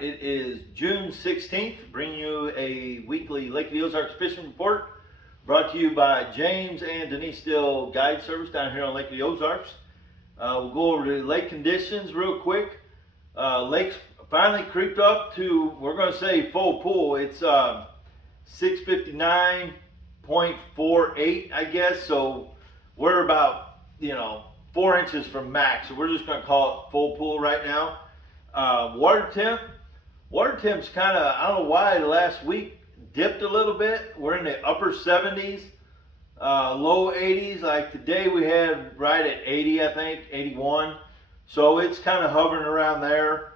it is June 16th, bringing you a weekly Lake of the Ozarks fishing report brought to you by James and Denise Still Guide Service down here on Lake of the Ozarks. We'll go over the lake conditions real quick. Lake's finally creeped up to, we're going to say full pool. It's 659.48, I guess. So we're about, 4 inches from max. So we're just going to call it full pool right now. Water temp's kind of, I don't know why last week dipped a little bit. We're in the upper 70s, low 80s. Like today we had right at 80, I think, 81. So it's kind of hovering around there.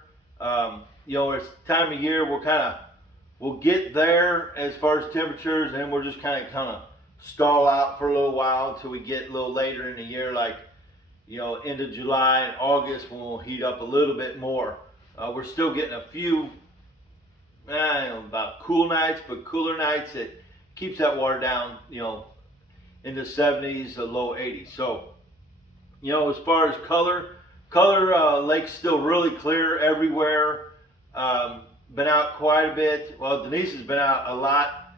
It's time of year we'll get there as far as temperatures, and we're just kind of stall out for a little while until we get a little later in the year, like end of July and August, when we'll heat up a little bit more. We're still getting a few, about cool nights, but cooler nights that keeps that water down, in the 70s, the low 80s. So, as far as color, lake's still really clear everywhere. Been out quite a bit. Well, Denise has been out a lot.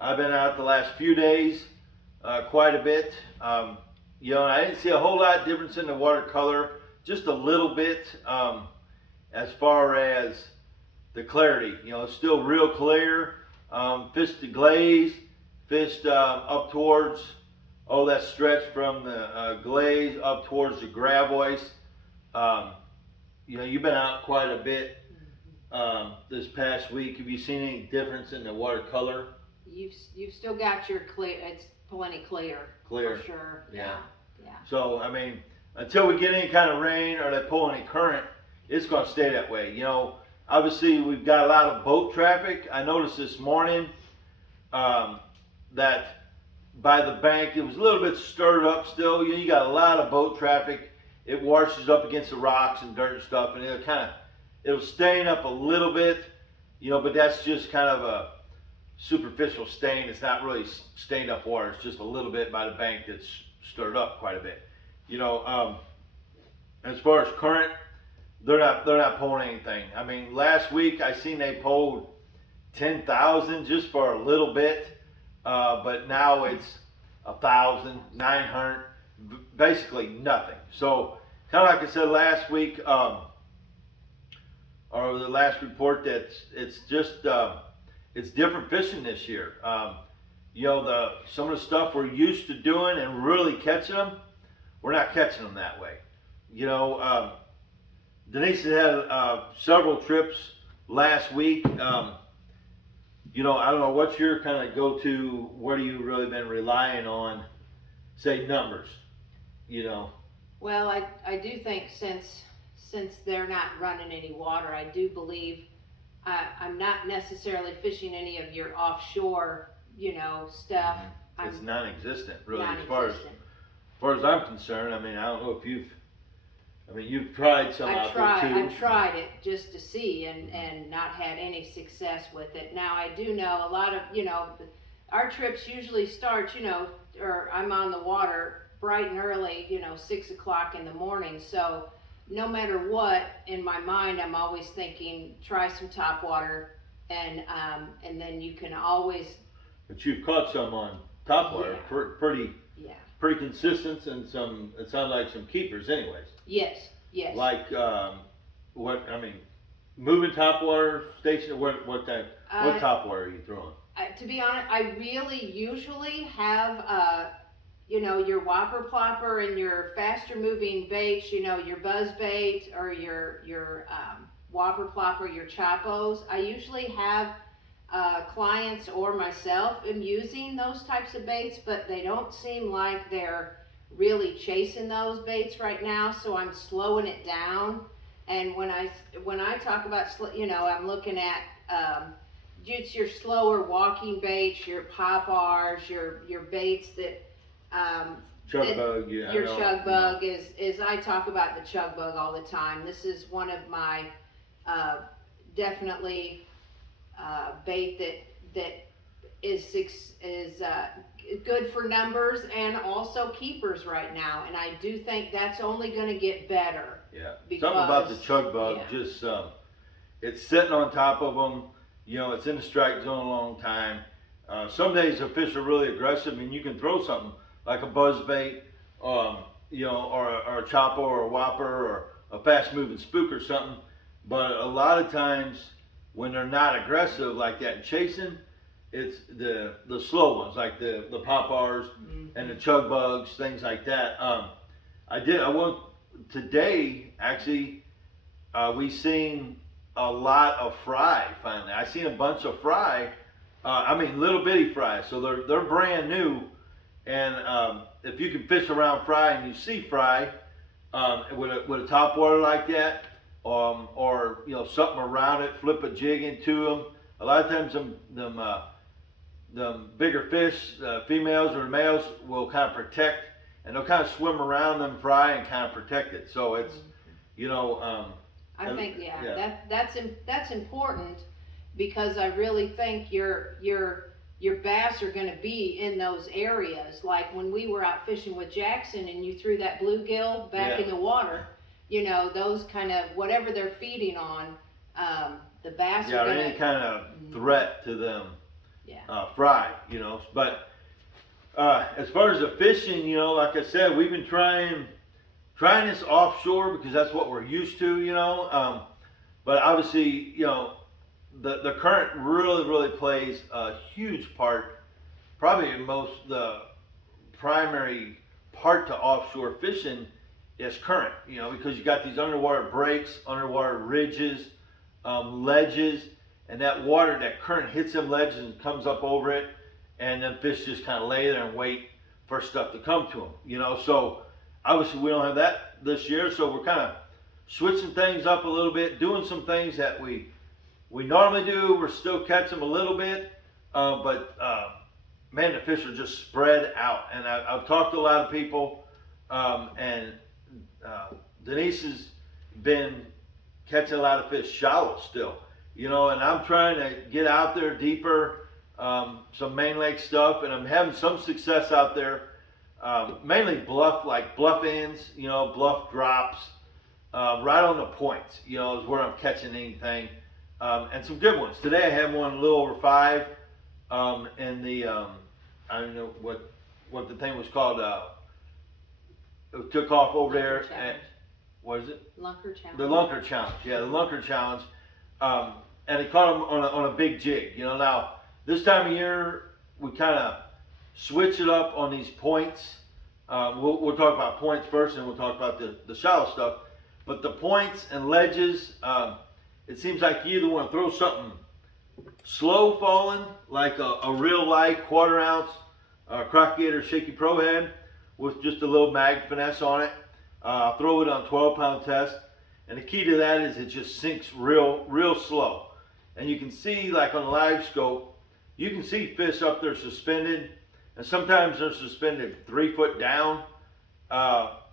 I've been out the last few days, quite a bit. I didn't see a whole lot of difference in the water color, just a little bit as far as the clarity. It's still real clear. Fished the glaze, fished up towards, that stretch from the glaze up towards the Gravois. You've been out quite a bit this past week. Have you seen any difference in the water color? You've still got your clear. It's plenty clear. Clear. For sure. Yeah. Yeah. So, until we get any kind of rain or they pull any current, it's going to stay that way. Obviously we've got a lot of boat traffic. I noticed this morning that by the bank, it was a little bit stirred up still. You got a lot of boat traffic. It washes up against the rocks and dirt and stuff, and it'll stain up a little bit, but that's just kind of a superficial stain. It's not really stained up water. It's just a little bit by the bank that's stirred up quite a bit. As far as current, they're not pulling anything. Last week I seen they pulled 10,000 just for a little bit, but now it's 1,000, 900, basically nothing. So kind of like I said last week, or the last report, that it's just it's different fishing this year. Some of the stuff we're used to doing and really catching them, we're not catching them that way. Denise had several trips last week. I don't know, what's your kind of go-to, what have you really been relying on, say, numbers, Well, I do think since they're not running any water, I do believe I'm not necessarily fishing any of your offshore, stuff. It's non-existent, really, non-existent. as far as I'm concerned. I don't know if you've tried some out there too. I've tried it just to see and not had any success with it. Now I do know a lot of, our trips usually start, or I'm on the water bright and early, 6 o'clock in the morning. So no matter what, in my mind, I'm always thinking, try some Topwater, and then you can always. But you've caught some on Topwater, pretty consistent, and some, it sounds like some keepers anyways. Yes. Like, moving Topwater station, what Topwater are you throwing? To be honest, I really usually have, your whopper plopper and your faster moving baits, your buzz bait or your whopper plopper, your chopos. I usually have clients or myself am using those types of baits, but they don't seem like they're really chasing those baits right now, so I'm slowing it down. And when I talk about, I'm looking at just your slower walking baits, your pop-Rs, your baits that Chug bug, yeah. Your chug bug is I talk about the chug bug all the time. This is one of my definitely bait that is good for numbers and also keepers right now, and I do think that's only going to get better. Yeah. Something about the chug bug, yeah. just it's sitting on top of them. You know, it's in the strike zone a long time. Some days the fish are really aggressive, and you can throw something like a buzz bait, you know, or a chopper or a whopper or a fast moving spook or something. But a lot of times when they're not aggressive like that and chasing, it's the slow ones like the poppars and the chug bugs, things like that. I went today actually. We seen a lot of fry finally. I seen a bunch of fry. I mean little bitty fry. So they're brand new. And if you can fish around fry and you see fry with a top water like that, or you know something around it, flip a jig into them. A lot of times them bigger fish, females or males, will kind of protect, and they'll kind of swim around them fry and kind of protect it. So it's, you know. I think that's important, because I really think your bass are going to be in those areas. Like when we were out fishing with Jackson and you threw that bluegill back in the water, you know, those kind of, whatever they're feeding on, the bass are going to... any kind of threat to them, fry, you know. But as far as the fishing, you know, like I said, we've been trying this offshore because that's what we're used to, you know. But obviously, you know, the current really plays a huge part, probably the primary part to offshore fishing is current, you know, because you got these underwater breaks, underwater ridges, ledges, and that water, that current hits them ledges and comes up over it, and then fish just kind of lay there and wait for stuff to come to them, you know. So obviously we don't have that this year, so we're kind of switching things up a little bit, doing some things that we normally do. We're still catching them a little bit, but man, the fish are just spread out. And I've talked to a lot of people, and Denise has been catching a lot of fish shallow still, you know, and I'm trying to get out there deeper, some main lake stuff, and I'm having some success out there. Mainly bluff ends, you know, bluff drops, right on the points, you know, is where I'm catching anything, and some good ones. Today I had one a little over 5, in the, I don't know what the thing was called, it took off over there at, what is it? Lunker challenge. The lunker challenge, yeah, the lunker challenge, and it caught him on a big jig, you know. Now, this time of year, we kind of switch it up on these points. We'll talk about points first, and we'll talk about the shallow stuff. But the points and ledges, it seems like you either want to throw something slow falling, like a real light 1/4 ounce Crockett or Shaky Pro head with just a little mag finesse on it. I'll throw it on 12-pound test, and the key to that is it just sinks real slow. And you can see, like on the live scope, you can see fish up there suspended. And sometimes they're suspended 3 foot down.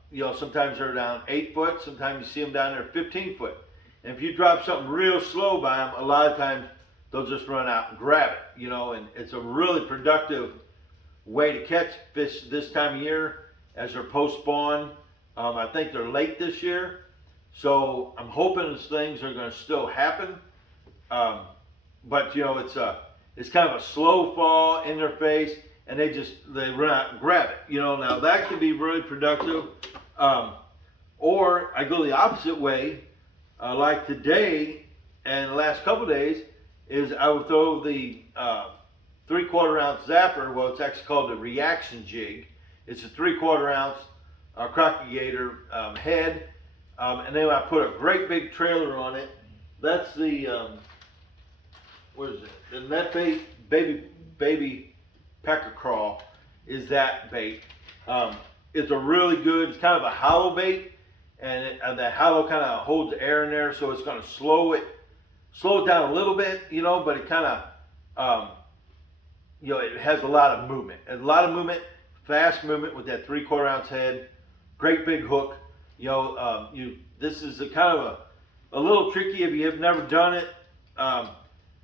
You know, sometimes they're down 8 foot. Sometimes you see them down there 15 foot. And if you drop something real slow by them, a lot of times they'll just run out and grab it. You know, and it's a really productive way to catch fish this time of year as they're post-spawn. I think they're late this year. So I'm hoping those things are going to still happen. But, you know, it's kind of a slow fall in their face, and they run out and grab it, you know. Now that can be really productive, or I go the opposite way, like today and the last couple of days, is I would throw the 3/4 ounce zapper. Well, it's actually called the reaction jig. It's a 3/4 ounce Crockett Gator head, and then I put a great big trailer on it. That's the what is it? The net bait, baby pecker crawl is that bait. It's a really good, it's kind of a hollow bait, and that hollow kind of holds air in there, so it's going to slow it down a little bit, you know, but it kind of, you know, it has a lot of movement, fast movement with that 3/4 ounce head, great big hook, you know. This is a kind of a little tricky if you have never done it.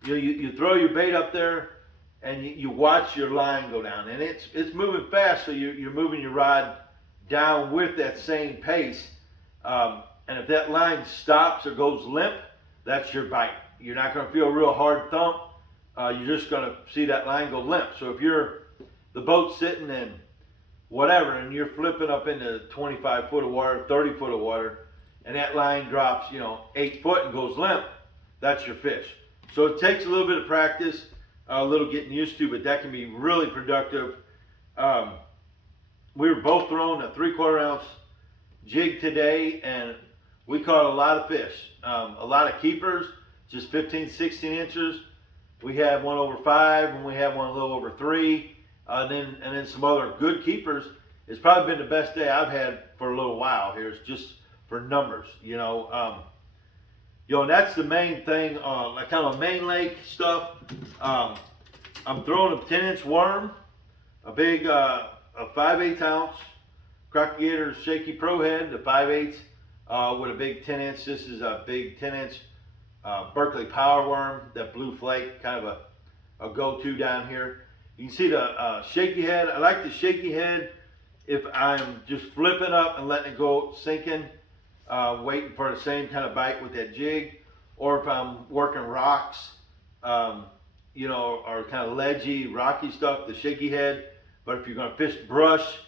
You know, you throw your bait up there, and you watch your line go down, and it's moving fast, so you're moving your rod down with that same pace. And if that line stops or goes limp, that's your bite. You're not going to feel a real hard thump. You're just going to see that line go limp. So if the boat's sitting in whatever, and you're flipping up into 25 foot of water, 30 foot of water, and that line drops, 8 foot and goes limp, that's your fish. So it takes a little bit of practice, a little getting used to, but that can be really productive. We were both throwing a 3/4 ounce jig today, and we caught a lot of fish, a lot of keepers, just 15, 16 inches. We had one over 5, and we had one a little over 3, and then some other good keepers. It's probably been the best day I've had for a little while here. It's just for numbers, and that's the main thing, like kind of main lake stuff. I'm throwing a 10-inch worm, a big, a 5/8 ounce Crocodile Shaky Pro Head, the 5/8 with a big 10-inch. This is a big 10-inch Berkeley Power Worm, that blue flake, kind of a go-to down here. You can see the shaky head. I like the shaky head if I'm just flipping up and letting it go sinking, waiting for the same kind of bite with that jig, or if I'm working rocks, or kind of ledgy, rocky stuff, the shaky head. But if you're going to fish brush,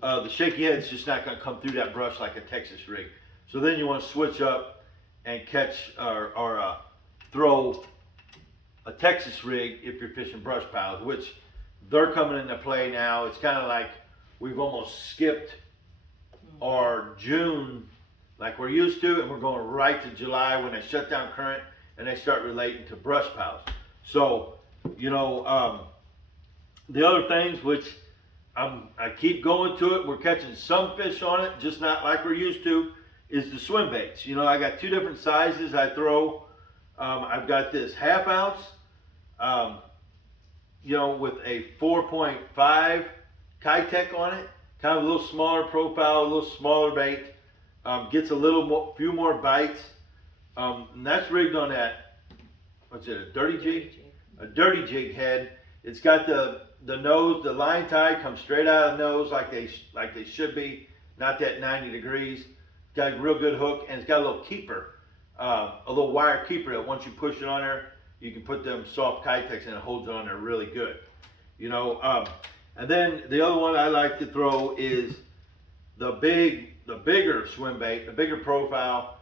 the shaky head's just not going to come through that brush like a Texas rig. So then you want to switch up and catch or throw a Texas rig if you're fishing brush piles, which they're coming into play now. It's kind of like we've almost skipped our June like we're used to, and we're going right to July when they shut down current and they start relating to brush piles. So, the other things which I keep going to it, we're catching some fish on it, just not like we're used to, is the swim baits. I got 2 different sizes I throw. I've got this 1/2 ounce, with a 4.5 Kitech on it, kind of a little smaller profile, a little smaller bait, gets a few more bites, and that's rigged on that, what's it, a dirty jig? A dirty jig head. It's got the nose, the line tie comes straight out of the nose like they should be, not that 90 degrees. It's got a real good hook, and it's got a little keeper, a little wire keeper that once you push it on there, you can put them soft Kitechs and it holds it on there really good. And then the other one I like to throw is the bigger swim bait, the bigger profile.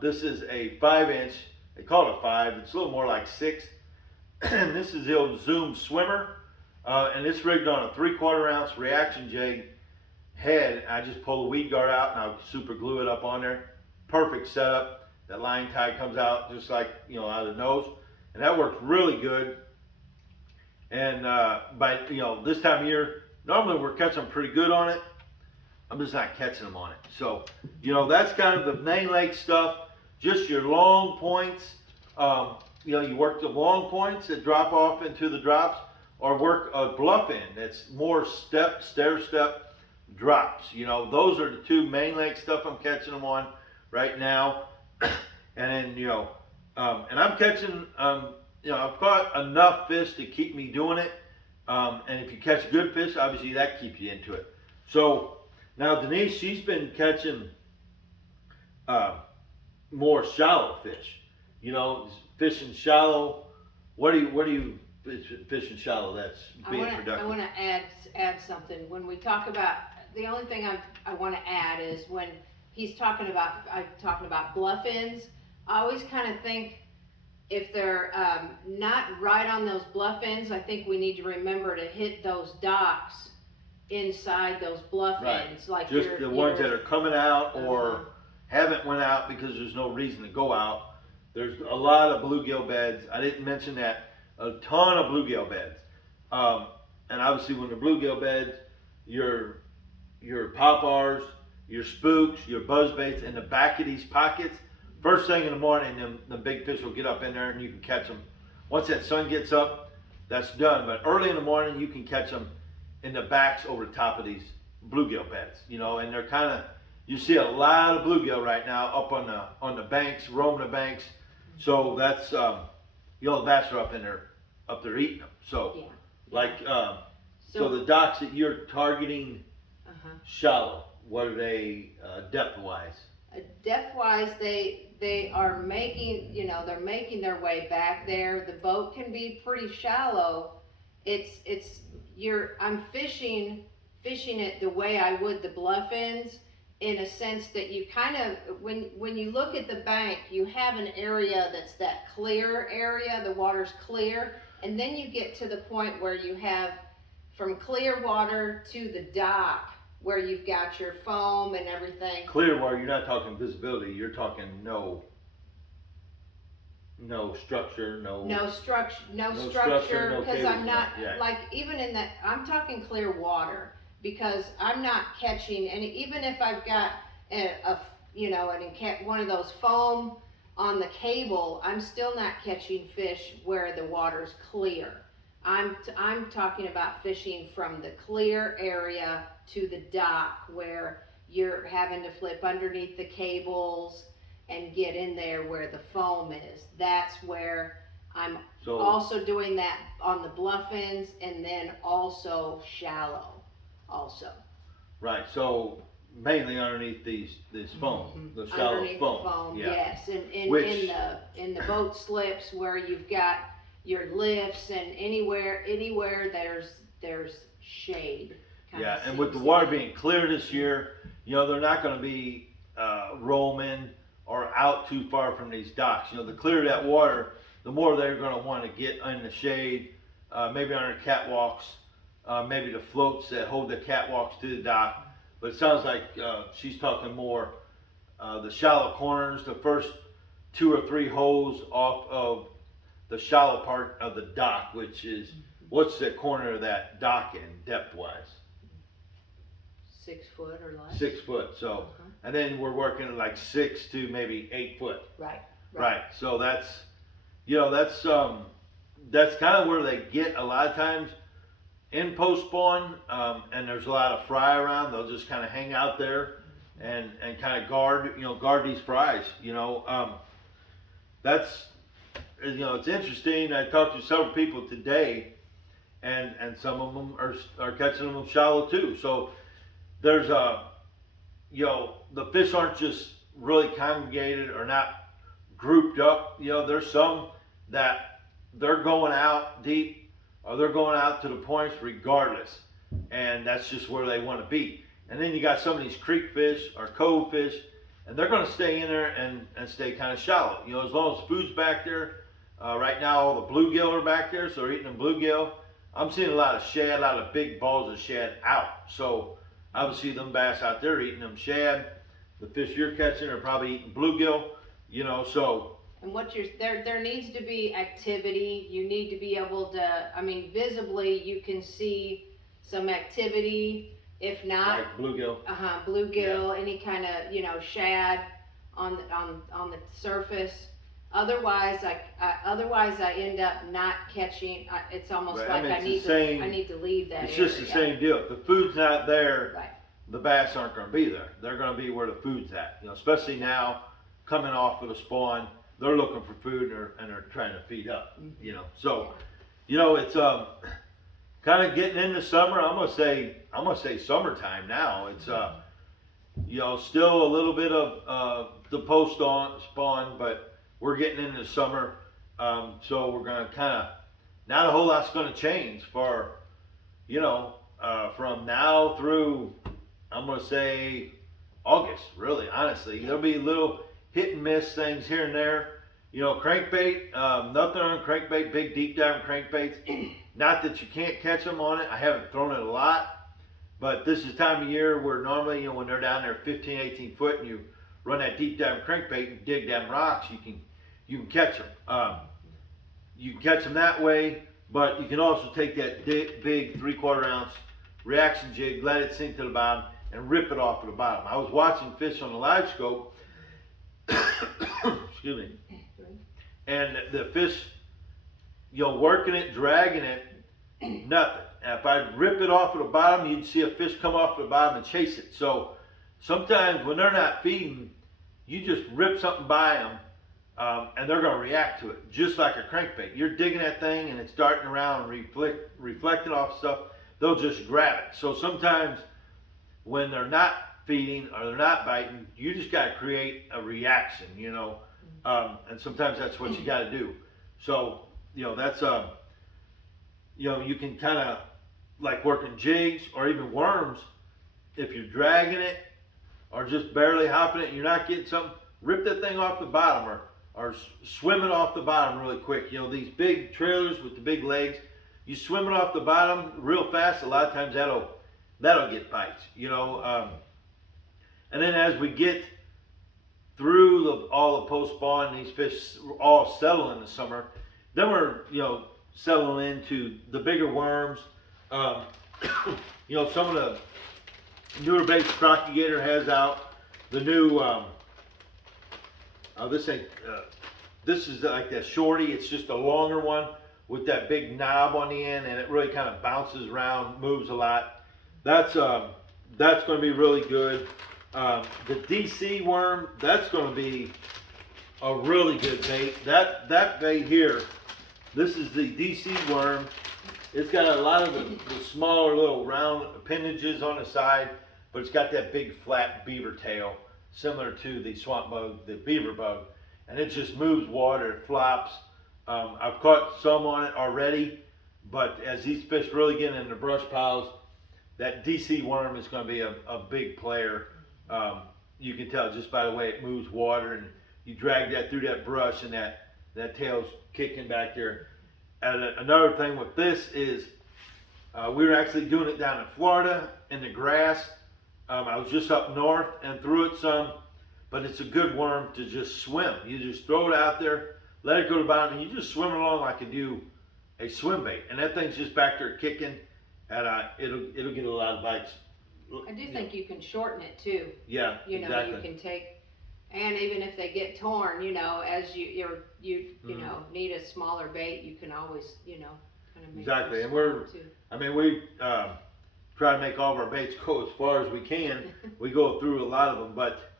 This is a 5-inch. They call it a 5. It's a little more like 6. And this is the old Zoom Swimmer, and it's rigged on a 3/4 ounce reaction jig head. I just pull the weed guard out and I'll super glue it up on there. Perfect setup. That line tie comes out just like out of the nose, and that works really good. And by this time of year, normally we're catching pretty good on it. I'm just not catching them on it. So that's kind of the main lake stuff. Just your long points. You work the long points that drop off into the drops, or work a bluff in that's more stair step drops. Those are the 2 main lake stuff I'm catching them on right now. And then and I'm catching I've caught enough fish to keep me doing it. And if you catch good fish, obviously that keeps you into it. So now Denise, she's been catching more shallow fish. Fishing shallow. What do you fishing shallow? That's being productive. I want to add something. When we talk about, the only thing I want to add is when he's talking about bluff ends. I always kind of think if they're not right on those bluff ends, I think we need to remember to hit those docks inside those bluff ends, like just the ones that are coming out or haven't went out because there's no reason to go out. There's a lot of bluegill beds. I didn't mention that. A ton of bluegill beds. And obviously when the bluegill beds, your poppars, your spooks, your buzzbaits in the back of these pockets, first thing in the morning, the big fish will get up in there and you can catch them. Once that sun gets up, that's done. But early in the morning, you can catch them in the backs over the top of these bluegill beds. And they're kind of, you see a lot of bluegill right now up on the banks, roaming the banks. So that's the bass are up there eating them. So so the docks that you're targeting shallow, what are they depth wise? Depth wise, they are making, they're making their way back there. The boat can be pretty shallow. I'm fishing it the way I would the bluff ends, in a sense that you kind of, when you look at the bank, you have an area that's that clear area, the water's clear, and then you get to the point where you have from clear water to the dock, where you've got your foam and everything. Clear water, you're not talking visibility, you're talking no structure, no structure, no because cables, I'm not, yeah. like, even in that, I'm talking clear water, because I'm not catching any, even if I've got one of those foam on the cable, I'm still not catching fish where the water's clear. I'm talking about fishing from the clear area to the dock, where you're having to flip underneath the cables and get in there where the foam is. That's where I'm also doing that on the bluff ends, and then also shallow also. Right, so mainly underneath this foam, the shallow Underneath foam. the foam, yeah. yes, and Which, in the boat slips where you've got your lifts, and anywhere there's shade. yeah, and with the water being clear this year, they're not going to be roaming or out too far from these docks. The clearer that water, the more they're going to want to get in the shade, maybe under catwalks, maybe the floats that hold the catwalks to the dock. But it sounds like she's talking more the shallow corners, the first 2 or 3 holes off of the shallow part of the dock, which is, what's the corner of that dock in depth wise? 6 foot or less. 6 foot. So, and then we're working at like 6 to maybe 8 foot. Right. So that's kind of where they get a lot of times in post spawn, and there's a lot of fry around. They'll just kind of hang out there and kind of guard these fries. That's it's interesting. I talked to several people today, and some of them are catching them shallow too. So there's the fish aren't just really congregated or not grouped up. There's some that they're going out deep, or they're going out to the points regardless, and that's just where they want to be. And then you got some of these creek fish or cove fish, and they're going to stay in there and stay kind of shallow. As long as food's back there. Right now, all the bluegill are back there, so they're eating them bluegill. I'm seeing a lot of shad, a lot of big balls of shad out. So obviously, them bass out there eating them shad. The fish you're catching are probably eating bluegill. So. And there needs to be activity. You need to be able to, visibly you can see some activity. If not, like bluegill. Bluegill, yeah. Any kind of, shad on the surface. Otherwise, I end up not catching. It's almost like I need to leave that. It's just the same deal. If the food's not there, right, the bass aren't going to be there. They're going to be where the food's at. Especially now, coming off of the spawn, they're looking for food and they're trying to feed up. So, it's kind of getting into summer. I'm gonna say summertime now. It's still a little bit of the post on spawn, but we're getting into summer. So we're gonna kind of, not a whole lot's gonna change for from now through, I'm gonna say August. Really, honestly, there'll be little hit and miss things here and there. Crankbait, nothing on crankbait, big deep diving crankbaits. Not that you can't catch them on it. I haven't thrown it a lot, but this is the time of year where normally, when they're down there 15, 18 foot and you run that deep diving crankbait and dig them rocks, you can catch them. You can catch them that way, but you can also take that big 3/4 ounce reaction jig, let it sink to the bottom, and rip it off to the bottom. I was watching fish on the live scope, excuse me, and the fish, working it, dragging it, nothing. If I rip it off of the bottom, you'd see a fish come off the bottom and chase it. So sometimes when they're not feeding, you just rip something by them, and they're going to react to it, just like a crankbait. You're digging that thing and it's darting around and reflecting off stuff, they'll just grab it. So sometimes when they're not feeding or they're not biting, you just got to create a reaction, And sometimes that's what you got to do. So, that's, you can kind of like working jigs or even worms. If you're dragging it or just barely hopping it and you're not getting something, rip that thing off the bottom or swim it off the bottom really quick. These big trailers with the big legs, you swim it off the bottom real fast, a lot of times that'll get bites, and then as we get through all the post spawn, these fish all settle in the summer, then we're, settling into the bigger worms. Some of the newer baits Crocky Gator has out, the new, this is like that shorty. It's just a longer one with that big knob on the end, and it really kind of bounces around, moves a lot. That's going to be really good. The DC worm, that's going to be a really good bait. That bait here, this is the DC worm. It's got a lot of the smaller little round appendages on the side, but it's got that big flat beaver tail, similar to the swamp bug, the beaver bug, and it just moves water, it flops. I've caught some on it already, but as these fish really get in the brush piles, that DC worm is going to be a big player. You can tell just by the way it moves water, and you drag that through that brush, and that tail's kicking back there. And another thing with this is we were actually doing it down in Florida in the grass. I was just up north and threw it some, but it's a good worm to just swim. You just throw it out there, let it go to the bottom, and you just swim along like you do a swim bait. And that thing's just back there kicking, and it'll get a lot of bites. I do think you can shorten it too. Yeah, exactly. You can take, and even if they get torn, as you need a smaller bait, you can always, kind of make exactly. them And we try to make all of our baits go as far as we can. We go through a lot of them, but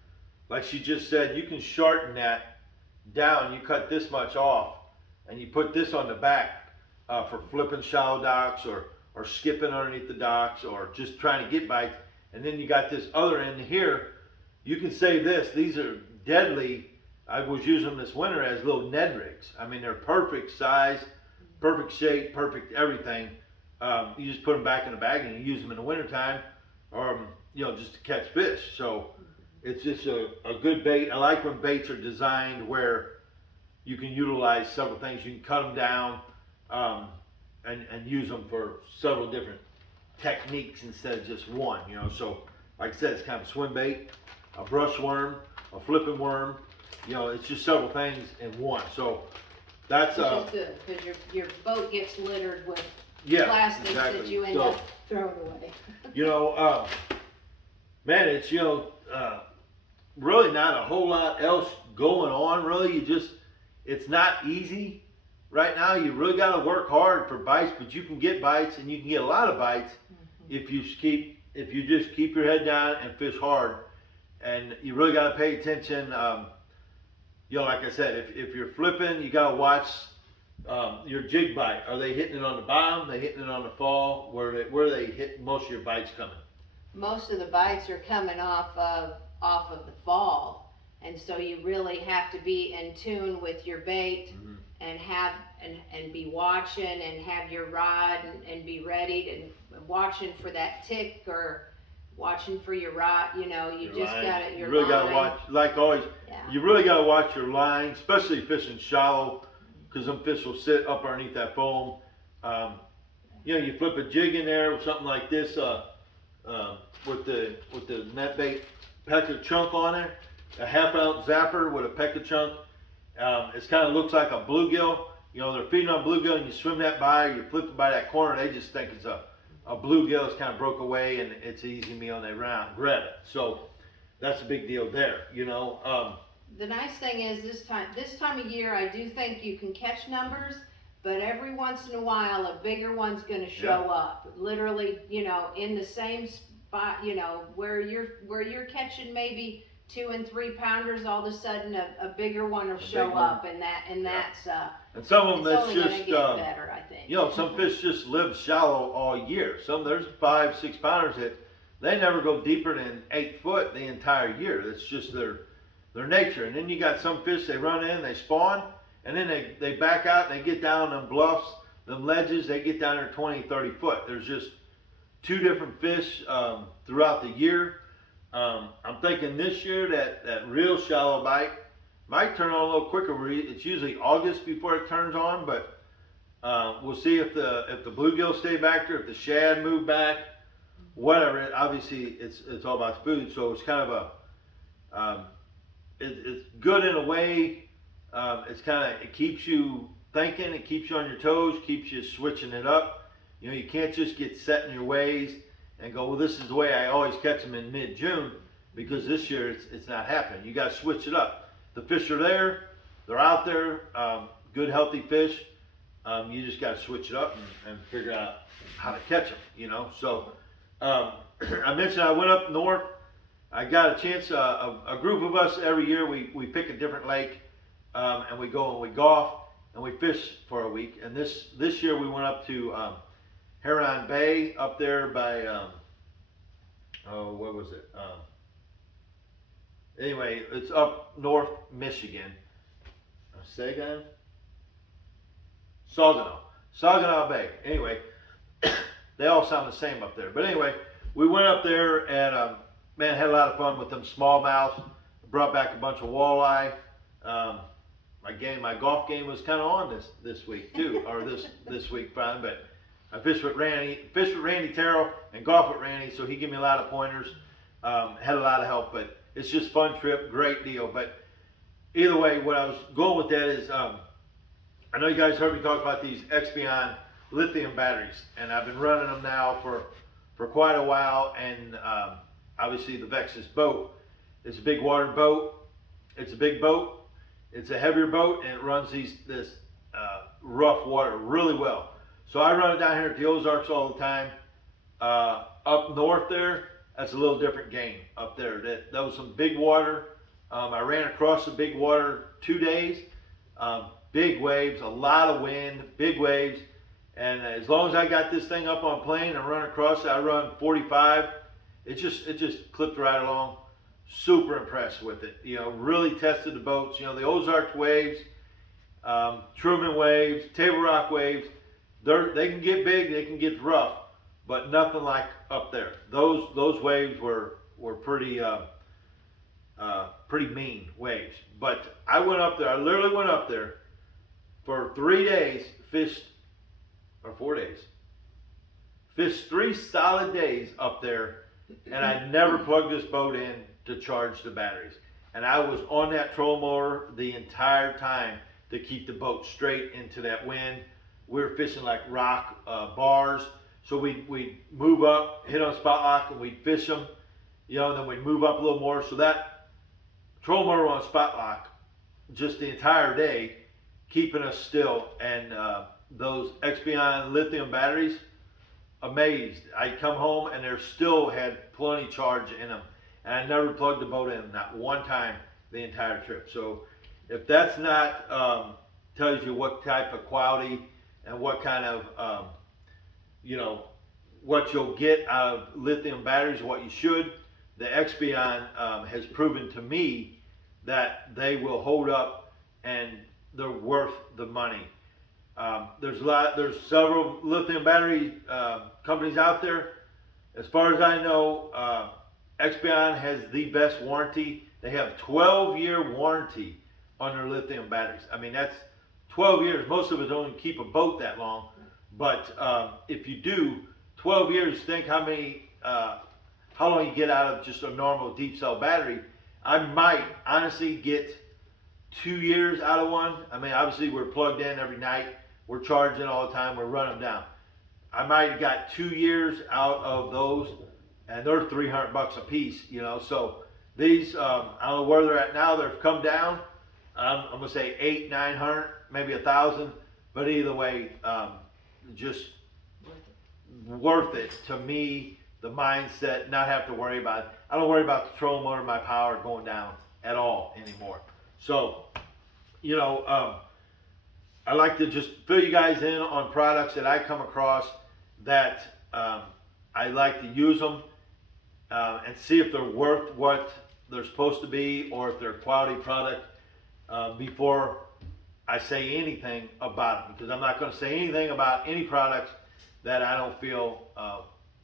like she just said, you can shorten that down. You cut this much off, and you put this on the back for flipping shallow docks or skipping underneath the docks or just trying to get bites. And then you got this other end here. You can save this. These are deadly. I was using them this winter as little Ned rigs. I mean, they're perfect size, perfect shape, perfect everything. You just put them back in a bag and you use them in the wintertime or, just to catch fish. So it's just a good bait. I like when baits are designed where you can utilize several things. You can cut them down and use them for several different techniques instead of just one, So like I said, it's kind of a swim bait, a brush worm, a flipping worm. It's just several things in one. So that's which is good because your boat gets littered with plastics exactly. that you end up throwing away. Man, it's really not a whole lot else going on. Really, it's not easy right now. You really got to work hard for bites, but you can get bites, and you can get a lot of bites if you just keep your head down and fish hard. And you really got to pay attention. Like I said, if you're flipping, you got to watch your jig bite. Are they hitting it on the bottom? Are they hitting it on the fall? Where are they hitting most of your bites coming? Most of the bites are coming off of the fall, and so you really have to be in tune with your bait and have and be watching and have your rod and be ready and watching for that tick or watching for your rod. You just got it. You really got to watch, like always. Yeah. You really got to watch your line, especially fishing shallow, because them fish will sit up underneath that foam. You flip a jig in there with something like this with the net bait pecker chunk on it, a half-ounce zapper with a pecker chunk. It kind of looks like a bluegill. They're feeding on bluegill, and you swim that by, you flip it by that corner, they just think it's a bluegill. It's kind of broke away, and it's an easy meal, and they grab it. So that's a big deal there. The nice thing is this time of year, I do think you can catch numbers, but every once in a while, a bigger one's going to show up. Literally, in the same spot, where you're catching maybe 2 and 3 pounders, all of a sudden a bigger one will show up, and that's and some of them it's that's only just gonna get better, I think. Some fish just live shallow all year. There's 5-6 pounders that they never go deeper than 8 foot the entire year. That's just their nature. And then you got some fish, they run in, they spawn, and then they back out and they get down them bluffs, them ledges, they get down there 20, 30 foot. There's just two different fish throughout the year. I'm thinking this year that real shallow bite might turn on a little quicker. It's usually August before it turns on, but we'll see if the bluegill stay back there, if the shad move back, whatever. Obviously, it's all about food, so it's kind of it's good in a way. It keeps you thinking, it keeps you on your toes, keeps you switching it up. You know, you can't just get set in your ways and go, well, this is the way I always catch them in mid-June, because this year it's not happening. You got to switch it up. The fish are there, they're out there, good healthy fish. You just got to switch it up and figure out how to catch them, you know. So I mentioned I went up north. I got a chance, a group of us every year, we pick a different lake, and we go and we golf and we fish for a week. And this year we went up to Huron Bay up there by, what was it? Anyway, it's up north Michigan. Say again? Saginaw Bay. Anyway, they all sound the same up there. But anyway, we went up there and man, had a lot of fun with them smallmouth. Brought back a bunch of walleye. My golf game was kind of on this week too, or this week finally. But I fished with Randy Terrell and golf with Randy, so he gave me a lot of pointers. Had a lot of help, but it's just fun trip, great deal. But either way, what I was going with that is, I know you guys heard me talk about these Expion lithium batteries, and I've been running them now for quite a while. And obviously the Vexus boat is a big water boat. It's a big boat. It's a heavier boat, and it runs this rough water really well. So I run it down here at the Ozarks all the time. Up north there, that's a little different game up there. That was some big water. I ran across the big water 2 days. Big waves, a lot of wind, big waves. And as long as I got this thing up on plane and run across it, I run 45. It just clipped right along. Super impressed with it. You know, really tested the boats. You know, the Ozarks waves, Truman waves, Table Rock waves, they can get big, they can get rough, but nothing like up there. Those waves were pretty pretty mean waves. But I went up there. I literally went up there for 3 days, fished, or 4 days, fished 3 solid days up there, and I never plugged this boat in to charge the batteries. And I was on that trolling motor the entire time to keep the boat straight into that wind. We were fishing like rock bars, so we'd move up, hit on spot lock, and we'd fish them, you know, and then we'd move up a little more. So that trolling motor on spot lock just the entire day, keeping us still. And those Expion lithium batteries, amazed. I'd come home and they still had plenty charge in them. And I never plugged the boat in, not one time the entire trip. So if that's not, tells you what type of quality and what kind of, you know, what you'll get out of lithium batteries, what you should, the Expion has proven to me that they will hold up and they're worth the money. There's several lithium battery companies out there. As far as I know, Expion has the best warranty. They have 12-year warranty on their lithium batteries. I mean, that's 12 years. Most of us don't keep a boat that long. But if you do, 12 years, think how long you get out of just a normal deep cell battery. I might honestly get 2 years out of one. I mean, obviously we're plugged in every night. We're charging all the time. We're running them down. I might have got 2 years out of those, and they're $300 a piece, you know. So these, I don't know where they're at now. They've come down. I'm gonna say 800, 900, maybe 1,000. But either way, just worth it to me. The mindset, not have to worry about it. I don't worry about the trolling motor, my power going down at all anymore. So, you know, I like to just fill you guys in on products that I come across that I like to use them and see if they're worth what they're supposed to be, or if they're a quality product, before I say anything about it, because I'm not going to say anything about any products that I don't feel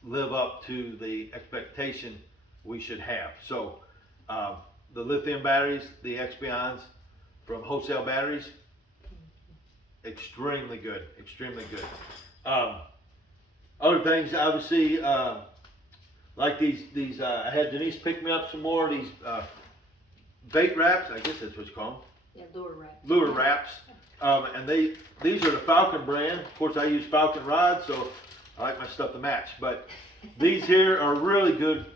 live up to the expectation we should have. So the lithium batteries, the Expions from Wholesale Batteries, extremely good, extremely good. Other things, obviously, like these I had Denise pick me up some more of these bait wraps. I guess that's what you call them. Yeah, lure wraps. Lure wraps. And these are the Falcon brand. Of course, I use Falcon rods, so I like my stuff to match. But these here are really good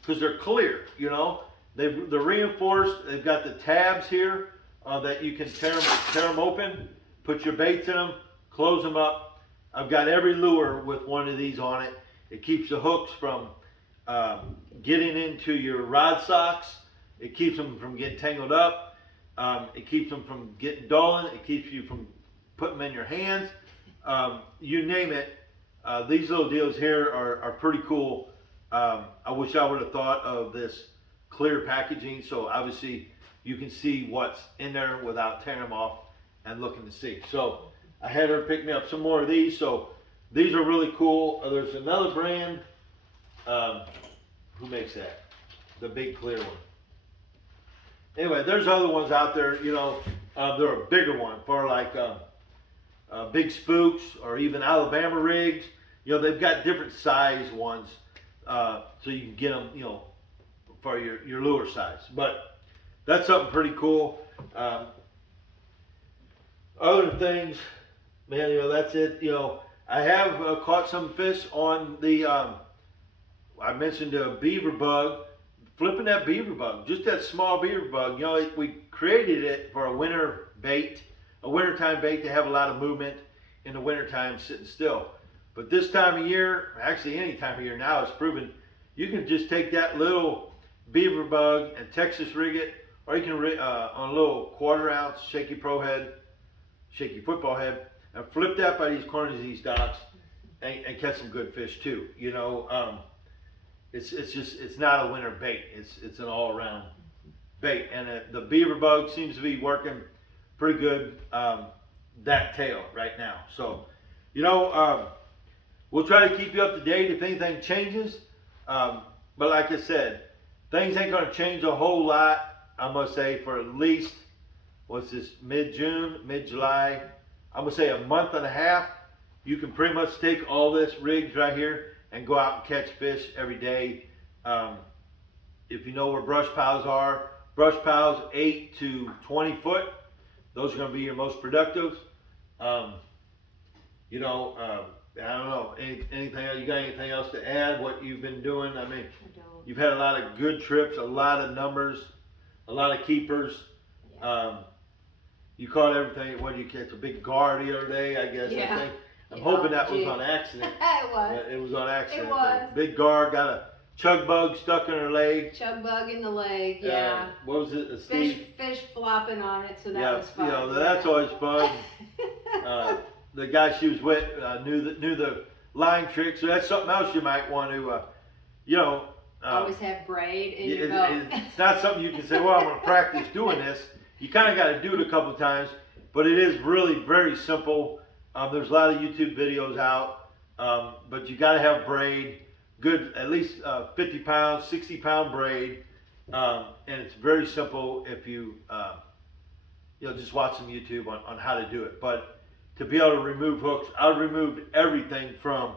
because they're clear. You know, they're reinforced. They've got the tabs here that you can tear them open, put your baits in them, close them up. I've got every lure with one of these on it. It keeps the hooks from getting into your rod socks. It keeps them from getting tangled up. It keeps them from getting dulling. It keeps you from putting them in your hands. You name it. These little deals here are pretty cool. I wish I would have thought of this clear packaging, so obviously you can see what's in there without tearing them off and looking to see. So I had her pick me up some more of these. So these are really cool. There's another brand. Who makes that? The big clear one. Anyway, there's other ones out there, you know, they're a bigger one for like big spooks or even Alabama rigs. You know, they've got different size ones, so you can get them, you know, for your lure size. But that's something pretty cool. Other things, man, you know, that's it. You know, I have caught some fish on the, I mentioned a beaver bug. Flipping that beaver bug, just that small beaver bug, you know, we created it for a winter bait, a wintertime bait to have a lot of movement in the wintertime sitting still. But this time of year, actually any time of year now, it's proven you can just take that little beaver bug and Texas rig it, or you can on a little 1/4 ounce shaky pro head, shaky football head, and flip that by these corners of these docks and catch some good fish too. You know, it's not a winter bait. It's an all around bait, and the beaver bug seems to be working pretty good. That tail right now. So, you know, we'll try to keep you up to date if anything changes. But like I said, things ain't going to change a whole lot. I must say for at least what's this, mid-June, mid-July. I'm gonna say a month and a half. You can pretty much take all this rigs right here and go out and catch fish every day. If you know where brush piles are, brush piles 8 to 20 foot, those are going to be your most productive. You know, I don't know, anything else, you got anything else to add, what you've been doing? I mean, you've had a lot of good trips, a lot of numbers, a lot of keepers. You caught everything. What did you catch? A big gar the other day, I guess. Yeah. I think. I'm hoping that was on accident. It was. It was on accident. It was. Big gar got a chug bug stuck in her leg. Chug bug in the leg, yeah. What was it? Steve? Fish flopping on it, so that was fun. You know, that's always fun. The guy she was with knew the line trick, so that's something else you might want to, you know. Always have braid in your boat. It's not something you can say, well, I'm going to practice doing this. You kind of got to do it a couple of times, but it is really very simple. There's a lot of YouTube videos out, but you got to have braid, good, at least 50 pounds, 60 pound braid, and it's very simple if you, you know, just watch some YouTube on how to do it. But to be able to remove hooks, I've removed everything from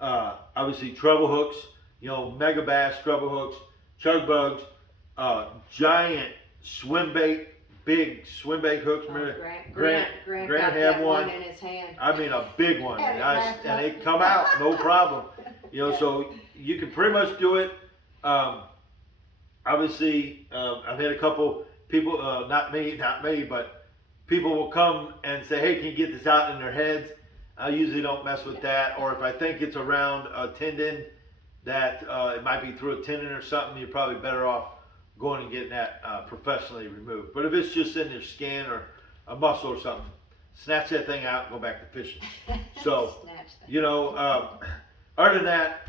obviously treble hooks, you know, mega bass treble hooks, chug bugs, giant swim bait, big swim bait hooks. Grant had one in his hand. I mean a big one, and it come out no problem. You know, so you can pretty much do it. Obviously, I've had a couple people, not me, but people will come and say, "Hey, can you get this out?" in their heads. I usually don't mess with that, or if I think it's around a tendon that it might be through a tendon or something, you're probably better off going and getting that professionally removed. But if it's just in your skin or a muscle or something, snatch that thing out and go back to fishing. So, you know, other than that,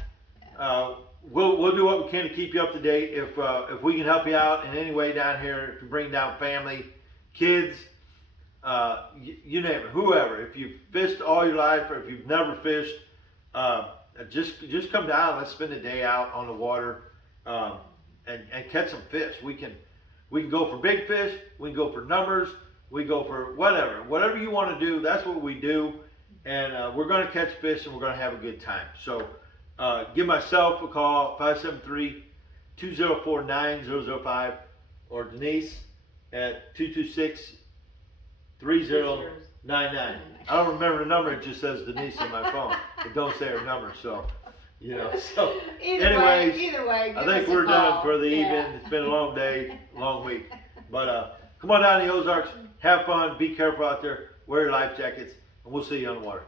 we'll do what we can to keep you up to date. If we can help you out in any way down here, if you bring down family, kids, you name it, whoever. If you've fished all your life or if you've never fished, just come down. Let's spend a day out on the water and catch some fish. We can go for big fish. We can go for numbers. We go for whatever you want to do. That's what we do, and we're going to catch fish and we're going to have a good time. So give myself a call, 573-204-9005, or Denise at 226-3099. I don't remember the number. It just says Denise on my phone. It don't say her number, so. So Either way, I think we're done for the evening. It's been a long day, long week. But come on down to the Ozarks, have fun, be careful out there, wear your life jackets, and we'll see you on the water.